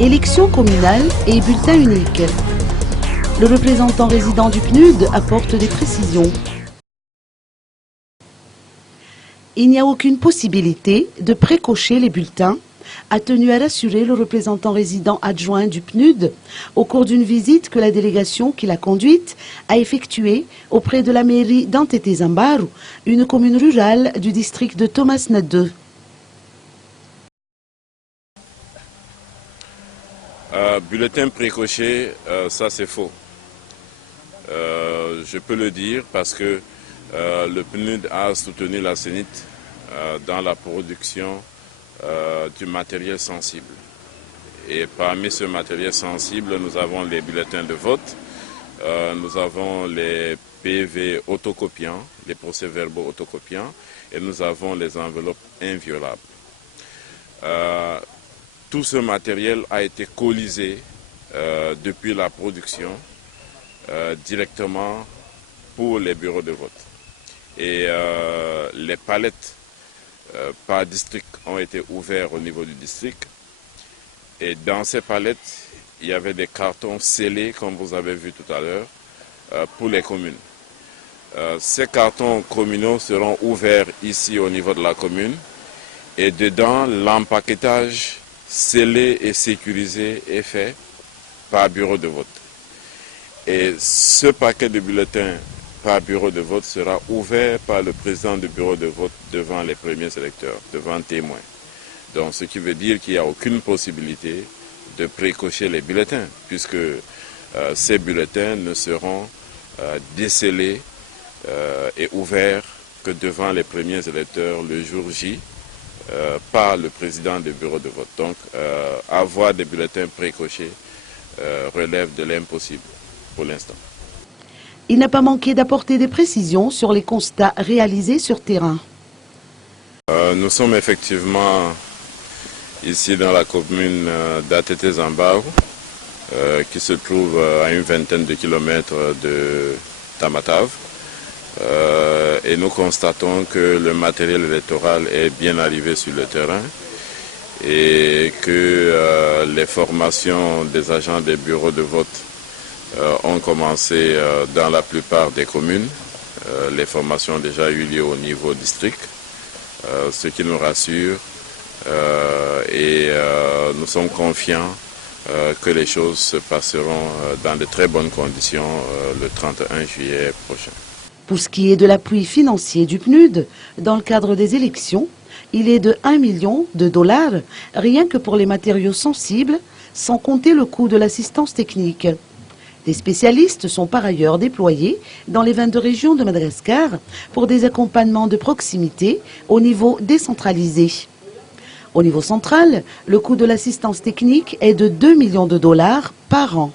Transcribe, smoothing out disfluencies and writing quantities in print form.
Élections communales et bulletin unique. Le représentant résident du PNUD apporte des précisions. Il n'y a aucune possibilité de précocher les bulletins, a tenu à rassurer le représentant résident adjoint du PNUD au cours d'une visite que la délégation qui l'a conduite a effectuée auprès de la mairie d'Antete-Zambaru, une commune rurale du district de Thomas-Nade. Bulletin précoché, ça c'est faux. Je peux le dire parce que le PNUD a soutenu la CENIT dans la production du matériel sensible. Et parmi ce matériel sensible, nous avons les bulletins de vote, nous avons les PV autocopiants, les procès-verbaux autocopiants, et nous avons les enveloppes inviolables. Tout ce matériel a été colisé depuis la production directement pour les bureaux de vote. Et les palettes par district ont été ouvertes au niveau du district. Et dans ces palettes, il y avait des cartons scellés, comme vous avez vu tout à l'heure, pour les communes. Ces cartons communaux seront ouverts ici au niveau de la commune. Et dedans, l'empaquetage scellé et sécurisé est fait par bureau de vote. Et ce paquet de bulletins par bureau de vote sera ouvert par le président du bureau de vote devant les premiers électeurs, devant témoins. Donc ce qui veut dire qu'il n'y a aucune possibilité de précocher les bulletins, puisque ces bulletins ne seront décellés et ouverts que devant les premiers électeurs le jour J par le président du bureau de vote. Donc avoir des bulletins précochés relève de l'impossible pour l'instant. Il n'a pas manqué d'apporter des précisions sur les constats réalisés sur terrain. Nous sommes effectivement ici dans la commune d'Antete-Zambaru, qui se trouve à une vingtaine de kilomètres de Tamatave. Et nous constatons que le matériel électoral est bien arrivé sur le terrain et que les formations des agents des bureaux de vote ont commencé dans la plupart des communes. Les formations ont déjà eu lieu au niveau district, ce qui nous rassure et nous sommes confiants que les choses se passeront dans de très bonnes conditions le 31 juillet prochain. Pour ce qui est de l'appui financier du PNUD, dans le cadre des élections, il est de 1 million de dollars, rien que pour les matériaux sensibles, sans compter le coût de l'assistance technique. Des spécialistes sont par ailleurs déployés dans les 22 régions de Madagascar pour des accompagnements de proximité au niveau décentralisé. Au niveau central, le coût de l'assistance technique est de 2 millions de dollars par an.